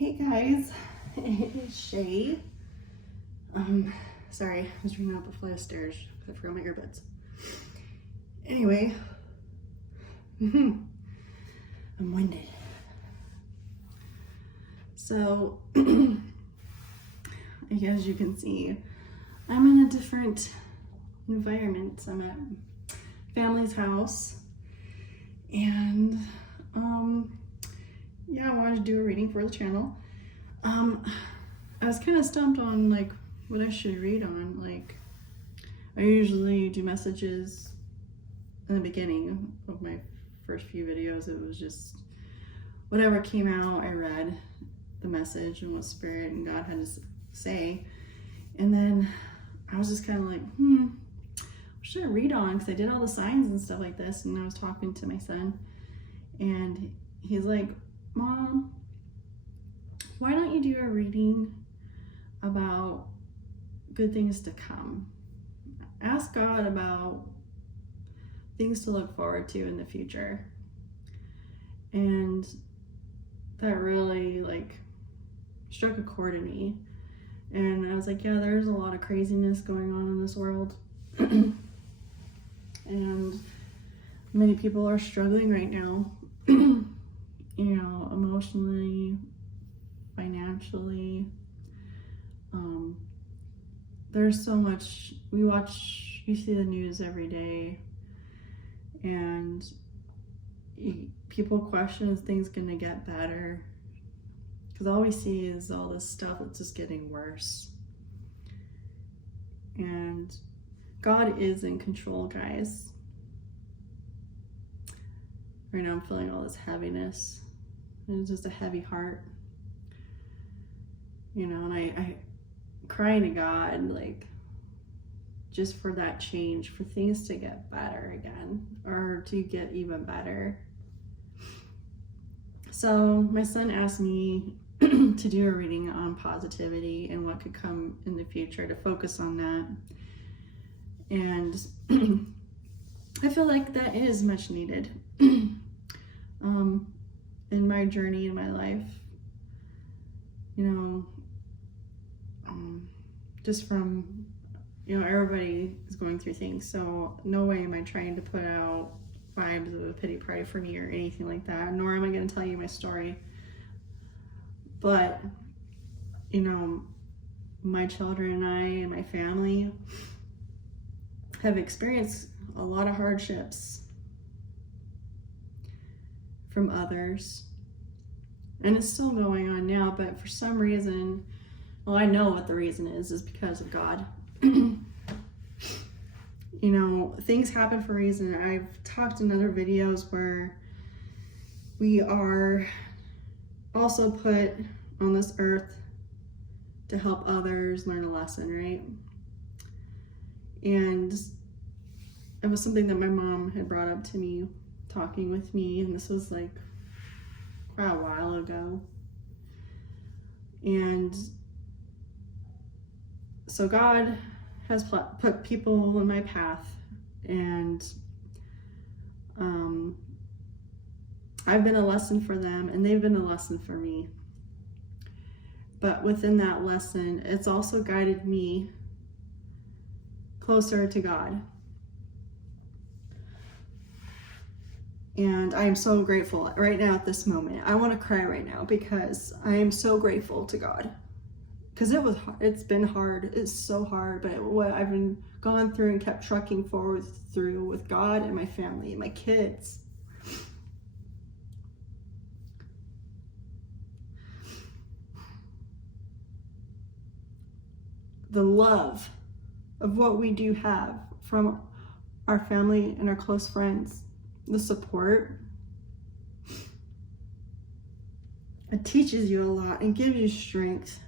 Hey guys, it is Shay. Sorry, I was running up a flight of stairs because I forgot my earbuds. Anyway, I'm winded. So, as you can see, I'm in a different environment. I'm at family's house, and yeah, I wanted to do a reading for the channel. I was kind of stumped on like what I should read on. Like, I usually do messages in the beginning of my first few videos. It was just whatever came out, I read the message and what Spirit and God had to say. And then I was just kind of like, what should I read on? Because I did all the signs and stuff like this, and I was talking to my son, and he's like, Mom, why don't you do a reading about good things to come? Ask God about things to look forward to in the future. And that really like struck a chord in me. And I was like, yeah, there's a lot of craziness going on in this world. And many people are struggling right now, emotionally, financially. There's so much. You see the news every day, and people question, is things gonna get better? Because all we see is all this stuff that's just getting worse. And God is in control, guys. Right now I'm feeling all this heaviness. It's just a heavy heart. And I crying to God, like, just for that change, for things to get better again, or to get even better. So my son asked me to do a reading on positivity and what could come in the future, to focus on that. And I feel like that is much needed in my journey in my life. Just from, everybody is going through things. So no way am I trying to put out vibes of a pity party for me or anything like that, nor am I going to tell you my story. But, my children and I and my family have experienced a lot of hardships from others. And it's still going on now, but for some reason, I know what the reason is because of God. Things happen for a reason. I've talked in other videos where we are also put on this earth to help others learn a lesson, right? And it was something that my mom had brought up to me, talking with me, and this was like quite a while ago. And so God has put people in my path, and I've been a lesson for them, and they've been a lesson for me. But within that lesson, it's also guided me closer to God. And I am so grateful right now at this moment. I want to cry right now because I am so grateful to God. Because it's been hard. It's so hard. But what I've been gone through and kept trucking forward through with God and my family and my kids. The love of what we do have from our family and our close friends. The support. It teaches you a lot and gives you strength.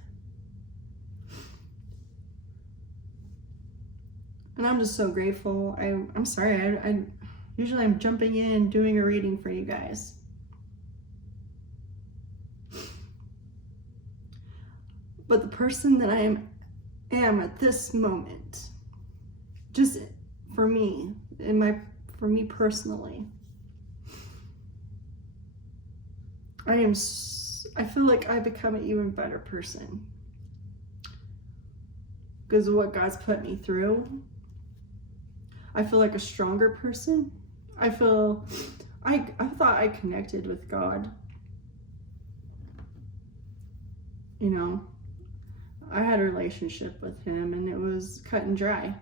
And I'm just so grateful. I'm sorry. I usually I'm jumping in doing a reading for you guys. But the person that I am at this moment, just for me, for me personally, I am I feel like I become an even better person because of what God's put me through. I feel like a stronger person. I thought I connected with God. You know, I had a relationship with him and it was cut and dry.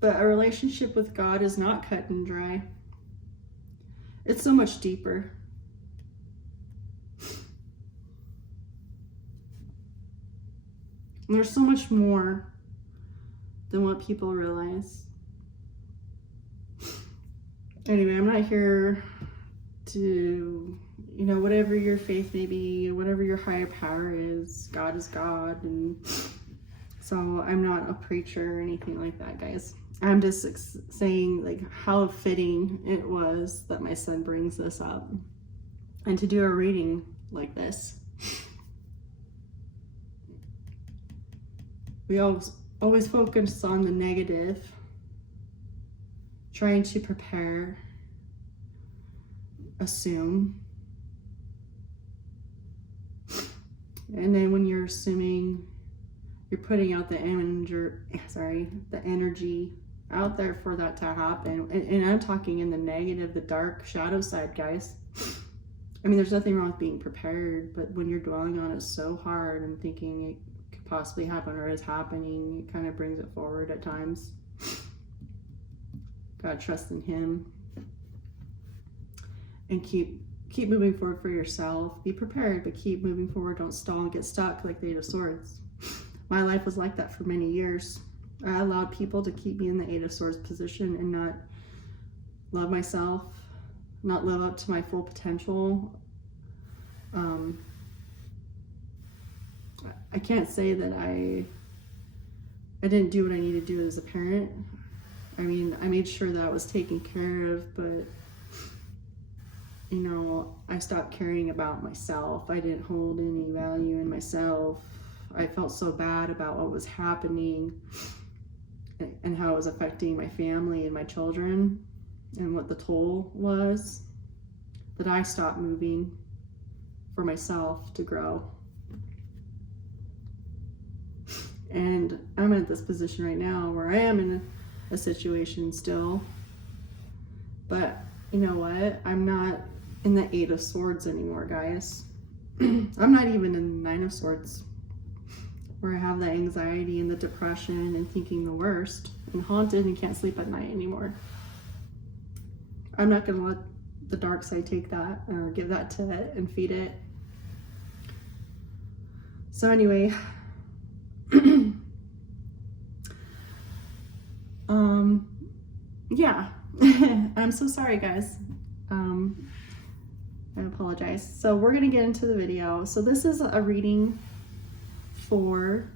But a relationship with God is not cut and dry. It's so much deeper. And there's so much more than what people realize. Anyway, I'm not here to, you know, whatever your faith may be, whatever your higher power is God, and so I'm not a preacher or anything like that, guys. I'm just saying like how fitting it was that my son brings this up and to do a reading like this. We always focus on the negative, trying to prepare, assume. And then when you're assuming, you're putting out the energy out there for that to happen. And I'm talking in the negative, the dark shadow side, guys. I mean, there's nothing wrong with being prepared, but when you're dwelling on it so hard and thinking it could possibly happen or is happening, it kind of brings it forward at times. Gotta trust in him and keep moving forward for yourself. Be prepared, but keep moving forward. Don't stall and get stuck like the Eight of Swords. My life was like that for many years. I allowed people to keep me in the Eight of Swords position and not love myself, not live up to my full potential. I can't say that I didn't do what I needed to do as a parent. I mean, I made sure that I was taken care of, but you know, I stopped caring about myself. I didn't hold any value in myself. I felt so bad about what was happening and how it was affecting my family and my children and what the toll was, that I stopped moving for myself to grow. And I'm at this position right now where I am in a situation still, but you know what? I'm not in the Eight of Swords anymore, guys. I'm not even in the Nine of Swords, where I have the anxiety and the depression and thinking the worst and haunted and can't sleep at night anymore. I'm not going to let the dark side take that or give that to it and feed it. So anyway, yeah, I'm so sorry, guys. I apologize. So we're going to get into the video. So this is a reading for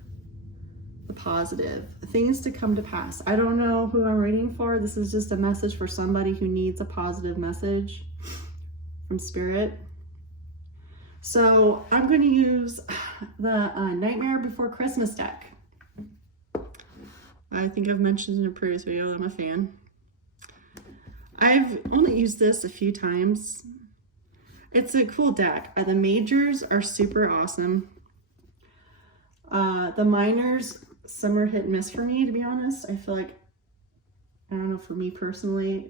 the positive, things to come to pass. I don't know who I'm reading for. This is just a message for somebody who needs a positive message from Spirit. So I'm going to use the Nightmare Before Christmas deck. I think I've mentioned in a previous video that I'm a fan. I've only used this a few times. It's a cool deck. The majors are super awesome. The minors, some are hit and miss for me, to be honest. I feel like, I don't know, for me personally,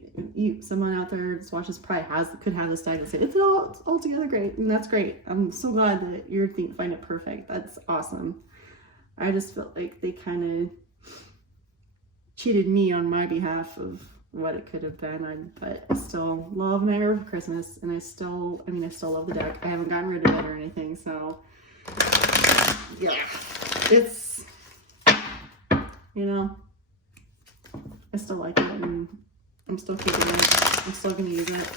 someone out there that watches probably could have this deck and say, it's all together great, and that's great. I'm so glad that you find it perfect. That's awesome. I just felt like they kind of cheated me on my behalf of what it could have been, but I still love Nightmare Before Christmas, and I still love the deck. I haven't gotten rid of it or anything, so yeah, it's, you know, I still like it, and I'm still keeping it. I'm still gonna use it.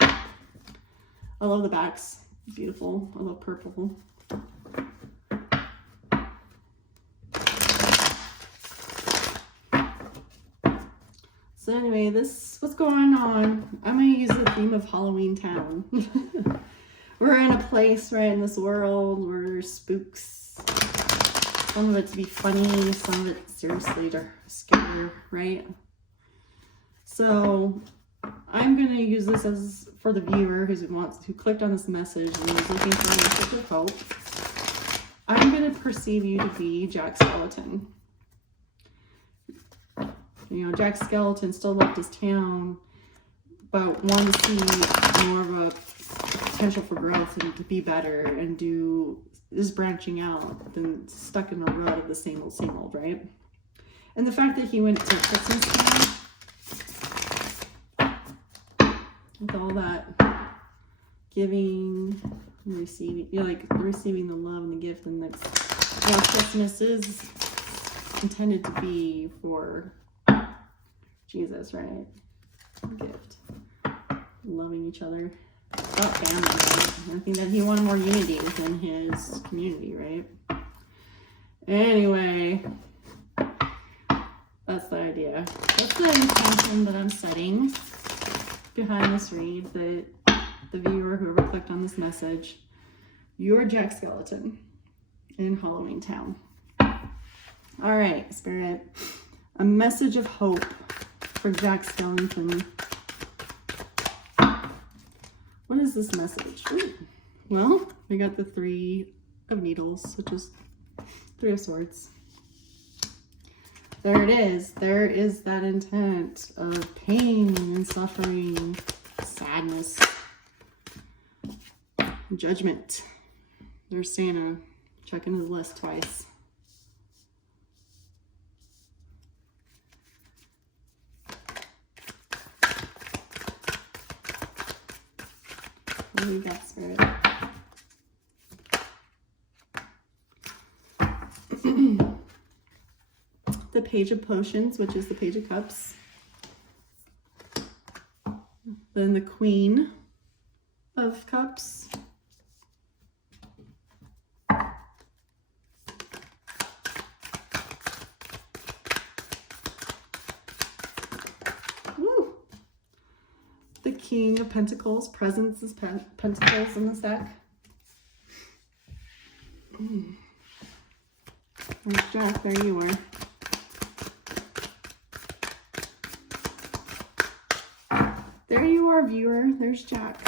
I love the backs. Beautiful. I love purple. So anyway, what's going on? I'm gonna use the theme of Halloween Town. We're in a place, right, in this world where there's spooks. Some of it to be funny, some of it seriously to scare, right? So I'm going to use this as for the viewer who clicked on this message and is looking for a message of hope. I'm going to perceive you to be Jack Skellington. You know, Jack Skellington still left his town, but wanted to see more of a potential for growth and to be better and is branching out than stuck in a rut of the same old, right? And the fact that he went to Christmas time with all that giving and receiving, receiving the love and the gift, and that's, Christmas is intended to be for Jesus, right? A gift, loving each other, about family, right? I think that he wanted more unity within his community, right? Anyway, that's the idea. That's the intention that I'm setting behind this read, that the viewer, whoever clicked on this message, you're Jack Skellington in Halloween Town. All right, Spirit, a message of hope for Jack Skellington. What is this message? Ooh. Well, we got the 3 of Needles, which is 3 of Swords. There it is. There is that intent of pain and suffering, sadness, judgment. There's Santa checking his list twice. What do we got, Spirit? The Page of Potions, which is the Page of Cups. Then the Queen of Cups. Woo. The King of Pentacles. Presence is Pentacles in this deck. There's Jack, there you are. There you are, viewer. There's Jack.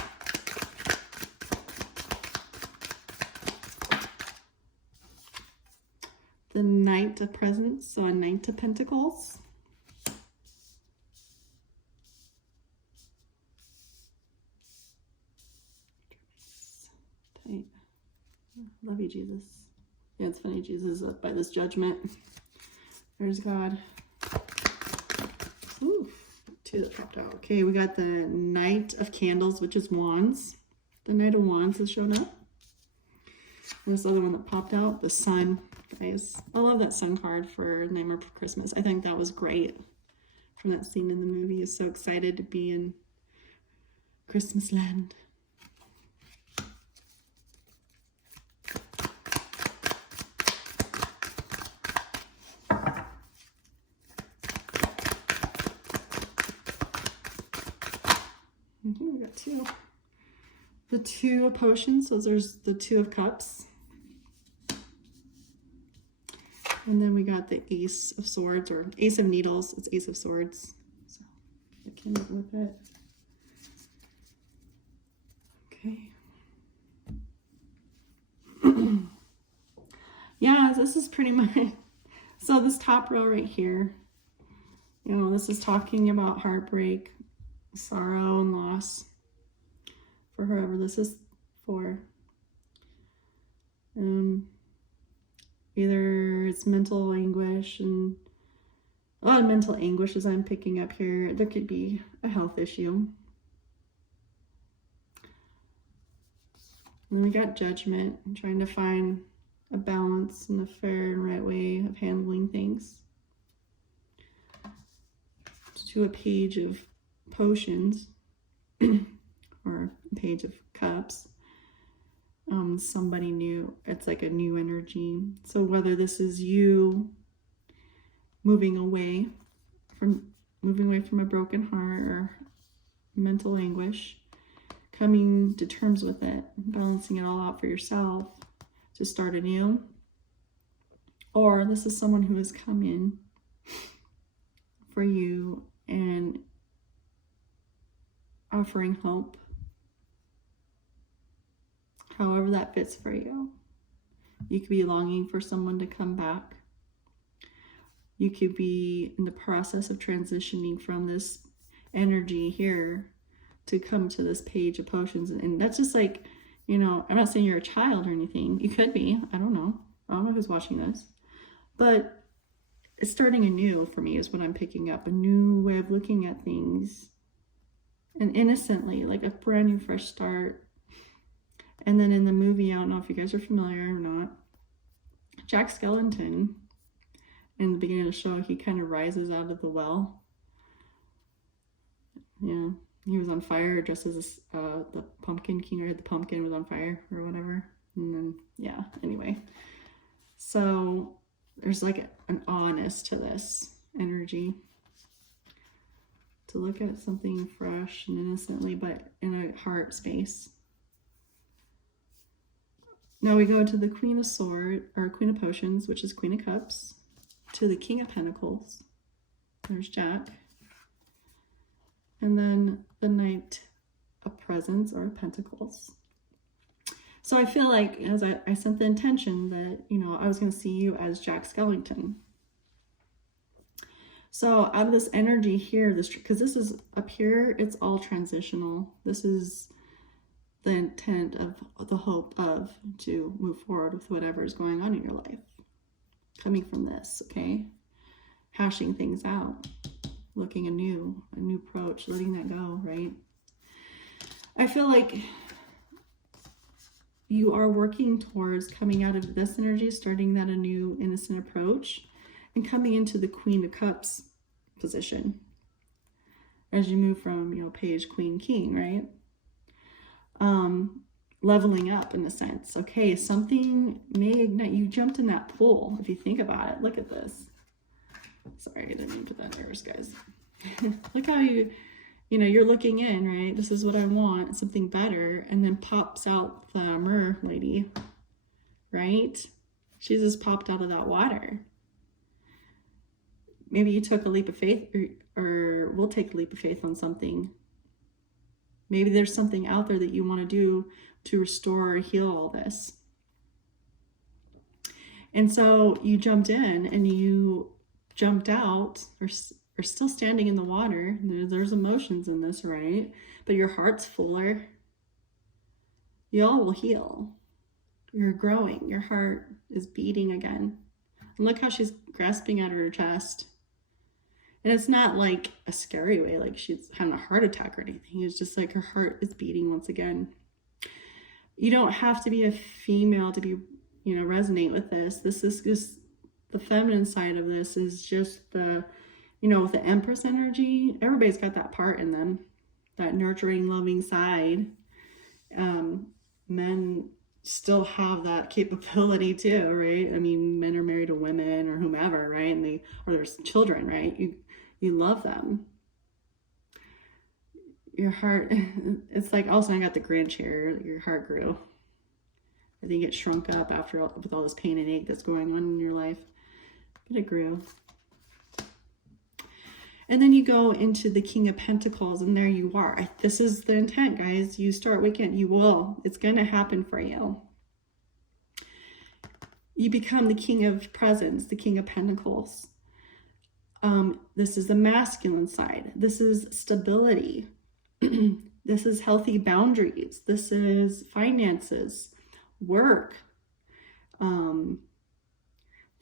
The Knight of Presents, so a Knight of Pentacles. Tight. Love you, Jesus. Yeah, it's funny, Jesus is up by this judgment. There's God. Ooh. 2 that popped out. Okay, we got the Knight of Candles, which is Wands. The Knight of Wands has shown up. And this other one that popped out, the Sun. Guys, I love that Sun card for Nightmare Before Christmas. I think that was great from that scene in the movie. He's so excited to be in Christmas land. And here we got 2. The 2 of Potions, so there's the 2 of Cups. And then we got the Ace of Swords, or Ace of Needles. It's Ace of Swords. So I came up with it. Okay. Yeah, this is pretty much, so this top row right here, this is talking about heartbreak, sorrow, and loss for whoever this is for. Either it's mental anguish, and a lot of mental anguish as I'm picking up here. There could be a health issue. And then we got Judgment, trying to find a balance and a fair and right way of handling things. To a Page of Potions, or a Page of Cups. Somebody new, it's like a new energy. So whether this is you moving away from a broken heart or mental anguish, coming to terms with it, balancing it all out for yourself to start anew, or this is someone who has come in for you and offering hope, however that fits for you. You could be longing for someone to come back. You could be in the process of transitioning from this energy here to come to this page of potions. And that's just like, you know, I'm not saying you're a child or anything. You could be. I don't know. I don't know who's watching this. But it's starting anew for me is what I'm picking up. A new way of looking at things. And innocently, like a brand new fresh start. And then in the movie, I don't know if you guys are familiar or not, Jack Skellington, in the beginning of the show, he kind of rises out of the well. Yeah, he was on fire just as the Pumpkin King, or the pumpkin was on fire or whatever. And then, yeah, anyway. So there's like an awness to this energy. To look at something fresh and innocently, but in a heart space. Now we go to the Queen of Swords, or Queen of Potions, which is Queen of Cups, to the King of Pentacles. There's Jack. And then the Knight of Presents, or Pentacles. So I feel like, as I sent the intention that, you know, I was going to see you as Jack Skellington. So out of this energy here, this, because this is up here, it's all transitional. This is the intent of the hope of to move forward with whatever is going on in your life. Coming from this, okay? Hashing things out, looking anew, a new approach, letting that go, right? I feel like you are working towards coming out of this energy, starting that a new innocent approach, and coming into the Queen of Cups position as you move from, you know, Page, Queen, King, right? Leveling up in a sense. Okay, something may ignite. You jumped in that pool, if you think about it. Look at this. Sorry, I didn't mean to put that there, guys. Look how you know, you're looking in, right? This is what I want, something better. And then pops out the mer lady, right? She just popped out of that water. Maybe you took a leap of faith, or will take a leap of faith on something. Maybe there's something out there that you want to do to restore or heal all this. And so you jumped in and you jumped out, or still standing in the water. There's emotions in this, right? But your heart's fuller. You all will heal. You're growing. Your heart is beating again. And look how she's grasping at her chest. And it's not like a scary way, like she's having a heart attack or anything. It's just like her heart is beating once again. You don't have to be a female to be, you know, resonate with this. This is just the feminine side of this is just the, you know, with the Empress energy, everybody's got that part in them, that nurturing, loving side. Men still have that capability too, right? I mean, men are married to women or whomever, right? And or there's children, right? You love them. Your heart, it's like also I got the Grinch here. Your heart grew. I think it shrunk up with all this pain and ache that's going on in your life. But it grew. And then you go into the King of Pentacles, and there you are. This is the intent, guys. You start waking, you will. It's going to happen for you. You become the King of Presents, the King of Pentacles. This is the masculine side. This is stability. This is healthy boundaries. This is finances, work.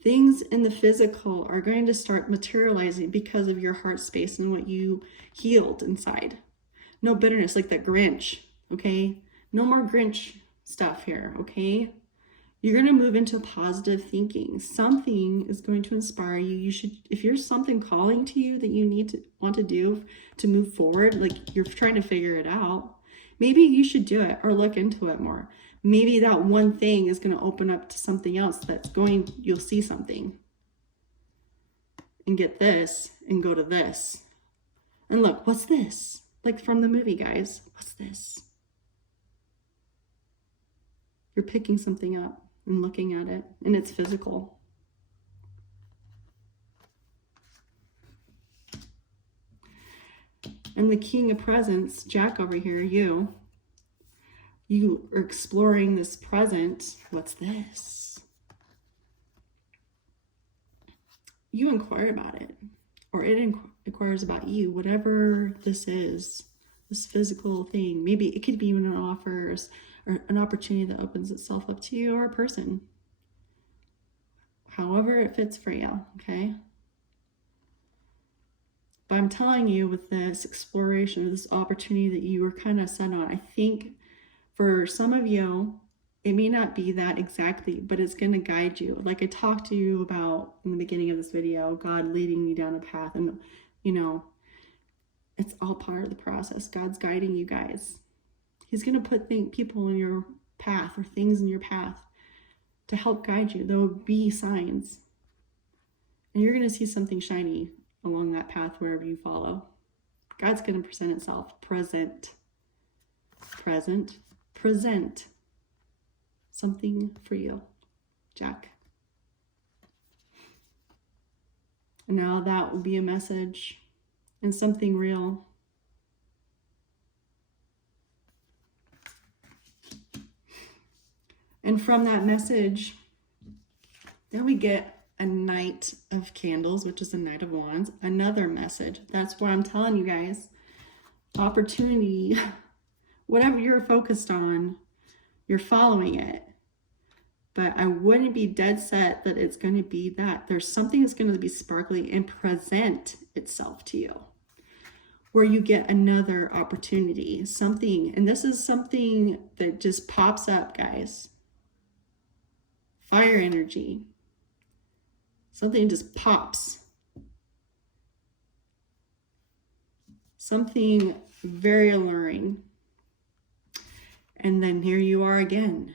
Things in the physical are going to start materializing because of your heart space and what you healed inside. No bitterness like that Grinch, okay? No more Grinch stuff here, okay? You're going to move into positive thinking. Something is going to inspire you. You should, if there's something calling to you that you want to do to move forward, like you're trying to figure it out, maybe you should do it or look into it more. Maybe that one thing is going to open up to something else you'll see something and get this and go to this. And look, what's this? Like from the movie, guys, what's this? You're picking something up and looking at it, and it's physical. And the King of Presents, Jack over here, you are exploring this present. What's this? You inquire about it, or it inquires about you, whatever this is, this physical thing. Maybe it could be even an offer or an opportunity that opens itself up to you, or a person. However it fits for you, okay? But I'm telling you, with this exploration, this opportunity that you were kind of set on, I think for some of you, it may not be that exactly, but it's going to guide you. Like I talked to you about in the beginning of this video, God leading me down a path, and you know, it's all part of the process. God's guiding you guys. He's going to put people in your path or things in your path to help guide you. There will be signs, and you're going to see something shiny along that path wherever you follow. God's going to present itself. Present something for you, Jack. And now that will be a message and something real. And from that message, then we get a Knight of Candles, which is a Knight of Wands, another message. That's what I'm telling you guys. Opportunity, whatever you're focused on, you're following it. But I wouldn't be dead set that it's going to be that. There's something that's going to be sparkly and present itself to you, where you get another opportunity, something. And this is something that just pops up, guys. Fire energy. Something just pops. Something very alluring. And then here you are again,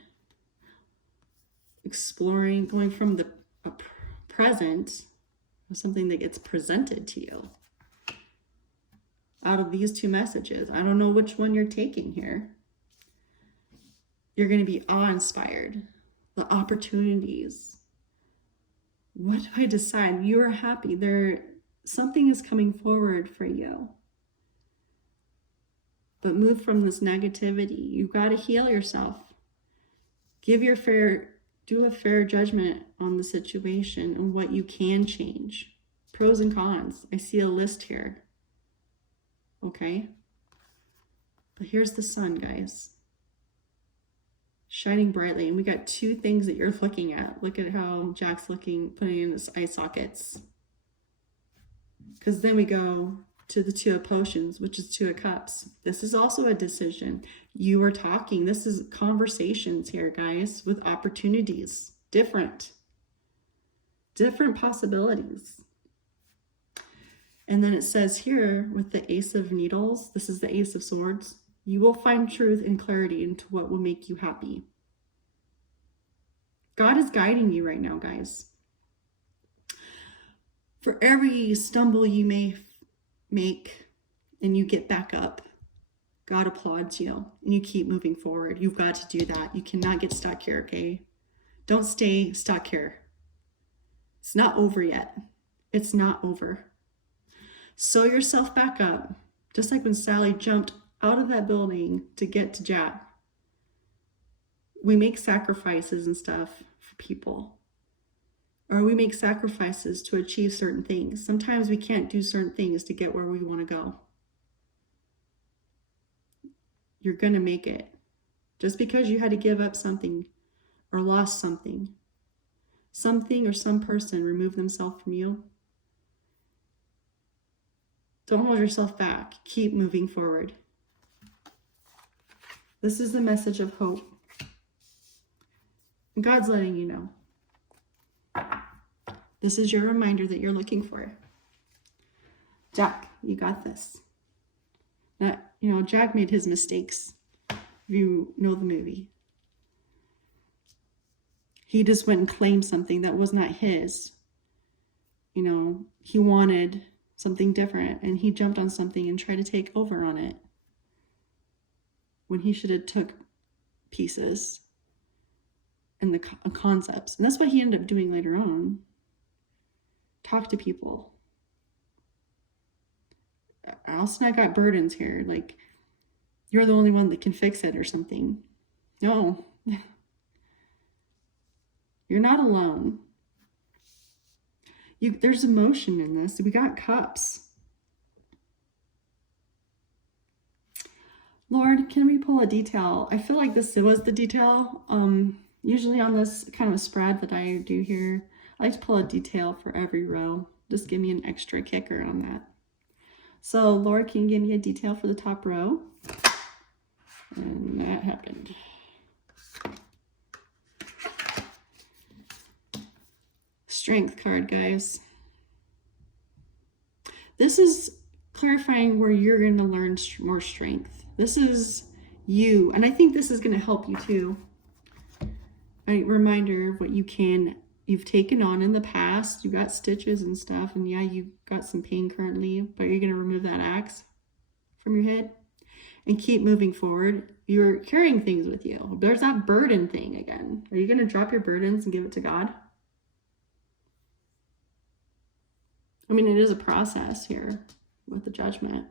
exploring, going from the present, something that gets presented to you out of these two messages. I don't know which one you're taking here. You're going to be awe-inspired. The opportunities. What do I decide? You are happy. Something is coming forward for you. But move from this negativity. You've got to heal yourself. Do a fair judgment on the situation and what you can change. Pros and cons. I see a list here. Okay? But here's the sun, guys. Shining brightly. And we got two things that you're looking at. Look at how Jack's putting in his eye sockets. Because then we go to the Two of Potions, which is Two of Cups. This is also a decision. You are talking. This is conversations here, guys, with opportunities. Different possibilities. And then it says here with the Ace of Needles, this is the Ace of Swords, you will find truth and clarity into what will make you happy. God is guiding you right now, guys. For every stumble you may make and you get back up, God applauds you and you keep moving forward. You've got to do that. You cannot get stuck here, okay? Don't stay stuck here. It's not over yet. It's not over. Sew yourself back up, just like when Sally jumped out of that building to get to Jack. We make sacrifices and stuff for people. Or we make sacrifices to achieve certain things. Sometimes we can't do certain things to get where we want to go. You're going to make it. Just because you had to give up something or lost something or some person removed themselves from you, don't hold yourself back. Keep moving forward. This is the message of hope. And God's letting you know. This is your reminder that you're looking for. Jack, you got this. Now, Jack made his mistakes. If you know the movie. He just went and claimed something that was not his. He wanted something different, and he jumped on something and tried to take over on it when he should have took pieces and the concepts. And that's what he ended up doing later on. Talk to people. Allison, I got burdens here. Like, you're the only one that can fix it or something. No. You're not alone. There's emotion in this. We got cups. Lord, can we pull a detail? I feel like this was the detail. Usually on this kind of a spread that I do here, I like to pull a detail for every row. Just give me an extra kicker on that. So Lord, can you give me a detail for the top row? And that happened. Strength card, guys. This is clarifying where you're going to learn more strength. This is you, and I think this is going to help you too. A reminder of what you've taken on in the past. You got stitches and stuff, and yeah, you got some pain currently, but you're going to remove that axe from your head and keep moving forward. You're carrying things with you. There's that burden thing again. Are you going to drop your burdens and give it to God? I mean, it is a process here with the judgment.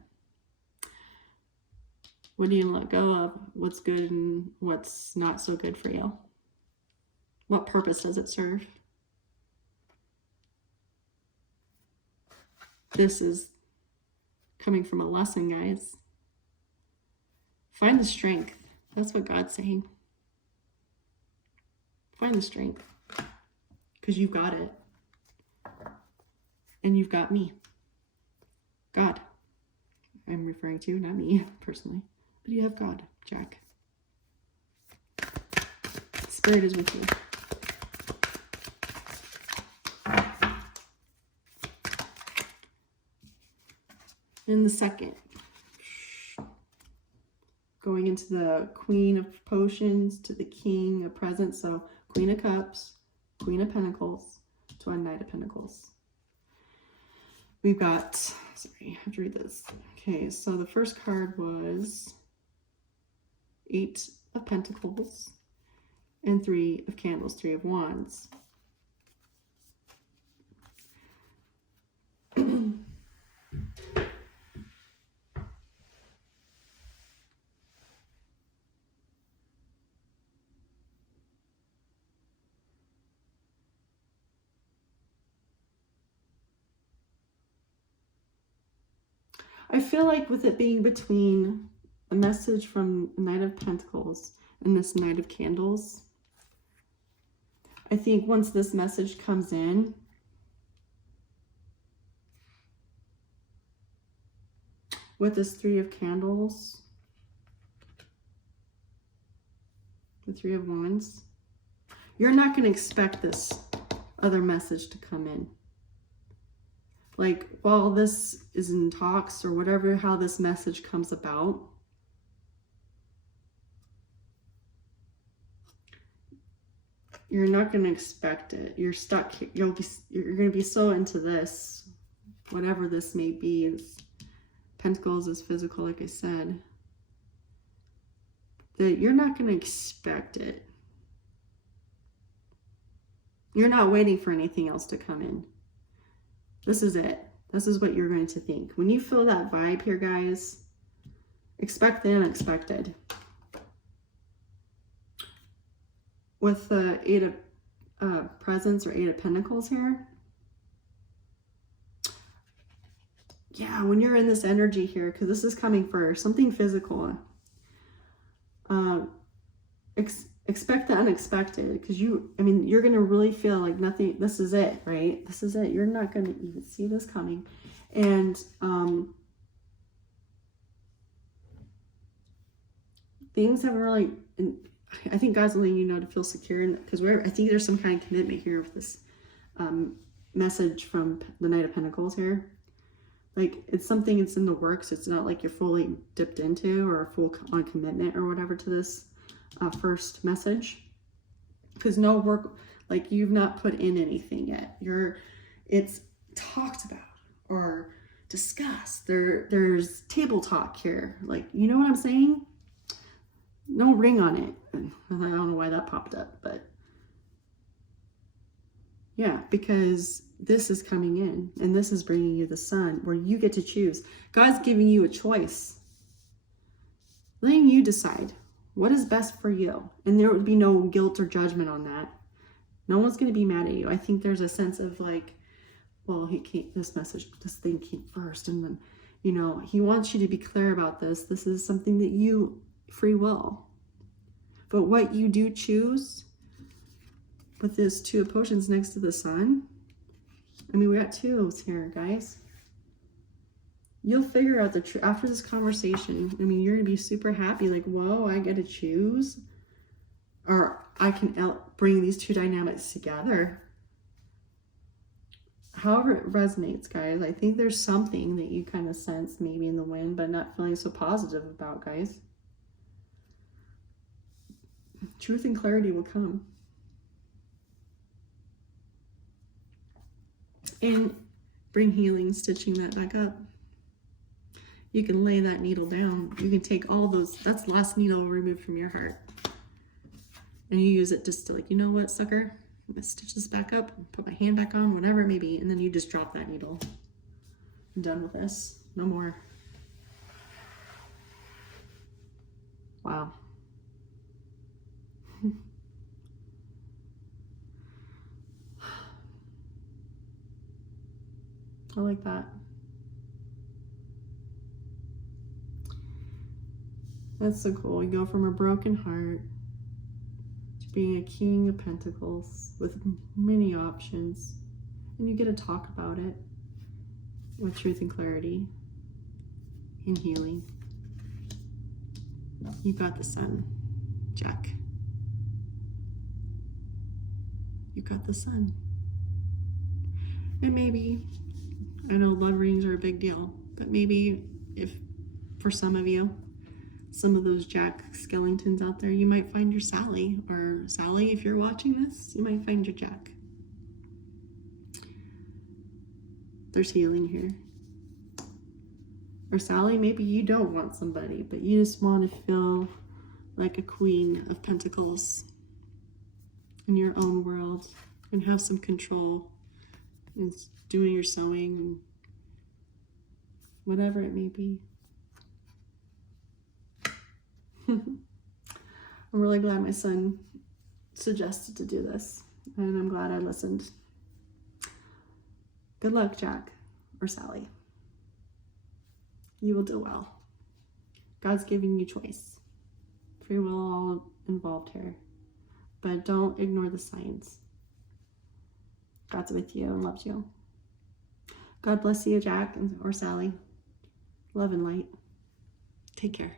What do you let go of? What's good and what's not so good for you? What purpose does it serve? This is coming from a lesson, guys. Find the strength. That's what God's saying. Find the strength. Because you've got it. And you've got me. God. I'm referring to, not me personally. But you have God, Jack. Spirit is with you. In the second, going into the Queen of Potions to the King of Presents. So Queen of Cups, Queen of Pentacles to a Knight of Pentacles. We've got, sorry, I have to read this. Okay, so the first card was 8 of Pentacles and 3 of Candles, 3 of Wands. I feel like with it being between a message from the Knight of Pentacles and this Knight of Candles, I think once this message comes in, with this 3 of Candles, the 3 of Wands, you're not going to expect this other message to come in. Like, while this is in talks or whatever, how this message comes about, you're not going to expect it. You're stuck. You're going to be so into this, whatever this may be. Pentacles is physical, like I said, that you're not going to expect it. You're not waiting for anything else to come in. This is it. This is what you're going to think. When you feel that vibe here, guys, expect the unexpected. With the 8 of Presents or 8 of Pentacles here. Yeah, when you're in this energy here, because this is coming first, something physical. Expect the unexpected, because you're going to really feel like nothing, this is it, right? This is it. You're not going to even see this coming. And things haven't really, I think God's letting you know to feel secure, because I think there's some kind of commitment here with this message from the Knight of Pentacles here. Like, it's something that's in the works. It's not like you're fully dipped into or full on commitment or whatever to this first message, because no work, like, you've not put in anything yet. It's talked about or discussed. There's table talk here. Like, you know what I'm saying? No ring on it. I don't know why that popped up, but yeah, because this is coming in, and this is bringing you the sun, where you get to choose. God's giving you a choice, letting you decide what is best for you. And there would be no guilt or judgment on that. No one's going to be mad at you. I think there's a sense of like, well, this thing came first. And then, you know, he wants you to be clear about this. This is something that you, free will. But what you do choose with this Two of Potions next to the sun, I mean, we got twos here, guys. You'll figure out the truth after this conversation. I mean, you're going to be super happy. Like, whoa, I get to choose. Or I can bring these two dynamics together. However it resonates, guys. I think there's something that you kind of sense maybe in the wind, but not feeling so positive about, guys. Truth and clarity will come. And bring healing, stitching that back up. You can lay that needle down. You can take all those, that's the last needle removed from your heart. And you use it just to like, you know what, sucker? I'm gonna stitch this back up, put my hand back on, whatever it may be, and then you just drop that needle. I'm done with this. No more. Wow. I like that. That's so cool. You go from a broken heart to being a King of Pentacles with many options. And you get to talk about it with truth and clarity and healing. You got the sun, Jack. You got the sun. And maybe, I know love rings are a big deal, but maybe if for some of you, some of those Jack Skellingtons out there, you might find your Sally. Or Sally, if you're watching this, you might find your Jack. There's healing here. Or Sally, maybe you don't want somebody, but you just want to feel like a Queen of Pentacles in your own world and have some control and doing your sewing and whatever it may be. I'm really glad my son suggested to do this, and I'm glad I listened. Good luck, Jack or Sally. You will do well. God's giving you choice. Free will all involved here. But don't ignore the signs. God's with you and loves you. God bless you, Jack or Sally. Love and light. Take care.